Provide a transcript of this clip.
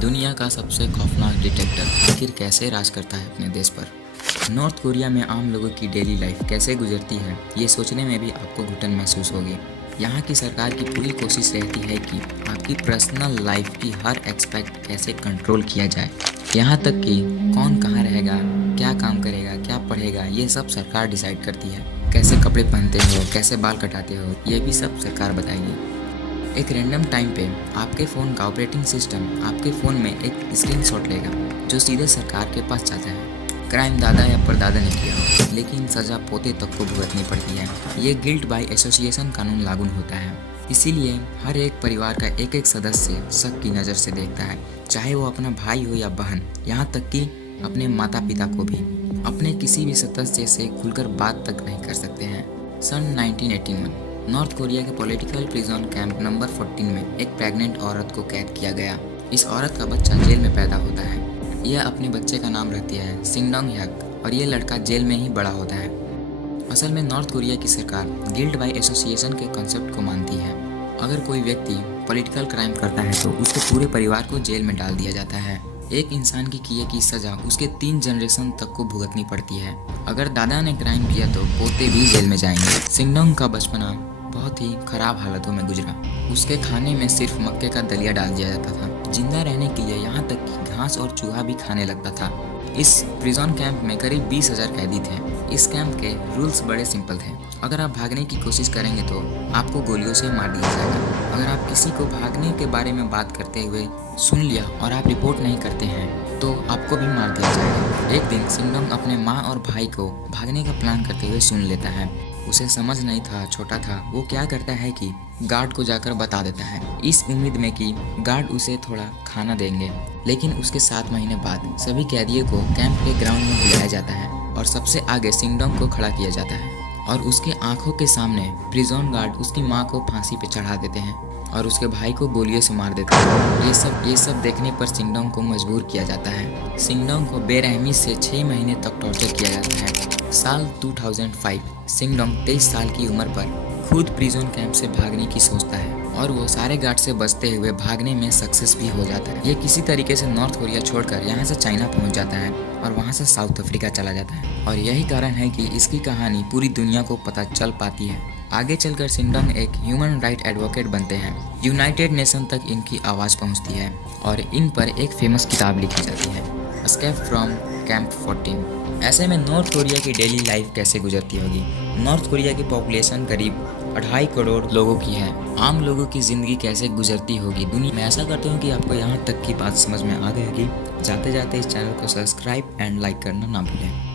दुनिया का सबसे खौफनाक डिटेक्टर आखिर कैसे राज करता है अपने देश पर। नॉर्थ कोरिया में आम लोगों की डेली लाइफ कैसे गुजरती है, ये सोचने में भी आपको घुटन महसूस होगी। यहाँ की सरकार की पूरी कोशिश रहती है कि आपकी पर्सनल लाइफ की हर एक्सपेक्ट कैसे कंट्रोल किया जाए। यहाँ तक कि कौन कहाँ रहेगा, क्या काम करेगा, क्या पढ़ेगा, ये सब सरकार डिसाइड करती है। कैसे कपड़े पहनते हो, कैसे बाल कटाते हो, ये भी सब सरकार बताएगी। एक रैंडम टाइम पे आपके फ़ोन का ऑपरेटिंग सिस्टम आपके फ़ोन में एक स्क्रीनशॉट लेगा जो सीधे सरकार के पास जाता है। क्राइम दादा या परदादा ने किया, लेकिन सज़ा पोते तक को भुगतनी पड़ती है। ये गिल्ट बाय एसोसिएशन कानून लागू होता है। इसीलिए हर एक परिवार का एक एक सदस्य शक की नज़र से देखता है, चाहे वो अपना भाई हो या बहन, यहाँ तक कि अपने माता पिता को भी। अपने किसी भी सदस्य से खुलकर बात तक नहीं कर सकते हैं। सन 1981 नॉर्थ कोरिया के पॉलिटिकल प्रिजन कैंप नंबर 14 में एक प्रेग्नेंट औरत को कैद किया गया। इस औरत का बच्चा जेल में पैदा होता है। यह अपने बच्चे का नाम रखती है सिंगडोंग ह्यक और ये लड़का जेल में ही बड़ा होता है। असल में नॉर्थ कोरिया की सरकार गिल्ट बाय एसोसिएशन के कॉन्सेप्ट को मानती है। अगर कोई व्यक्ति पॉलिटिकल क्राइम करता है तो उसके पूरे परिवार को जेल में डाल दिया जाता है। एक इंसान की किए की सज़ा उसके 3 जनरेशन तक को भुगतनी पड़ती है। अगर दादा ने क्राइम किया तो पोते भी जेल में जाएंगे। सिंगडोंग का बचपना बहुत ही खराब हालतों में गुजरा। उसके खाने में सिर्फ मक्के का दलिया डाल दिया जाता था। जिंदा रहने के लिए यहाँ तक कि घास और चूहा भी खाने लगता था। इस प्रिजन कैंप में करीब 20,000 कैदी थे। इस कैंप के रूल्स बड़े सिंपल थे। अगर आप भागने की कोशिश करेंगे तो आपको गोलियों से मार दिया जाएगा। अगर आप किसी को भागने के बारे में बात करते हुए सुन लिया और आप रिपोर्ट नहीं करते हैं तो आपको भी मार दिया जाएगा। एक दिन सिंगडोंग अपने माँ और भाई को भागने का प्लान करते हुए सुन लेता है। उसे समझ नहीं था, छोटा था। वो क्या करता है कि गार्ड को जाकर बता देता है, इस उम्मीद में कि गार्ड उसे थोड़ा खाना देंगे। लेकिन उसके 7 महीने बाद सभी कैदियों को कैंप के ग्राउंड में बुलाया जाता है और सबसे आगे सिंगडोंग को खड़ा किया जाता है और उसके आंखों के सामने प्रिजन गार्ड उसकी माँ को फांसी पे चढ़ा देते हैं और उसके भाई को गोलियों से मार देते हैं। ये सब देखने पर सिंगडोंग को मजबूर किया जाता है। सिंगडोंग को बेरहमी से 6 महीने तक टॉर्चर किया जाता है। साल 2005 सिंगडोंग 23 साल की उम्र पर खुद प्रिजन कैंप से भागने की सोचता है और वो सारे गार्ड से बचते हुए भागने में सक्सेस भी हो जाता है। ये किसी तरीके से नॉर्थ कोरिया छोड़कर यहाँ से चाइना पहुँच जाता है और वहाँ से साउथ अफ्रीका चला जाता है। और यही कारण है कि इसकी कहानी पूरी दुनिया को पता चल पाती है। आगे चलकर सिंगडोंग एक ह्यूमन राइट एडवोकेट बनते हैं। यूनाइटेड नेशन तक इनकी आवाज़ पहुँचती है और इन पर एक फेमस किताब लिखी जाती है, एस्केप फ्रॉम कैंप 14। ऐसे में नॉर्थ कोरिया की डेली लाइफ कैसे गुजरती होगी। नॉर्थ कोरिया की पॉपुलेशन करीब 2.5 करोड़ लोगों की है। आम लोगों की ज़िंदगी कैसे गुजरती होगी दुनिया में। ऐसा करता हूँ कि आपको यहाँ तक की बात समझ में आ गई होगी। जाते जाते इस चैनल को सब्सक्राइब एंड लाइक करना ना भूलें।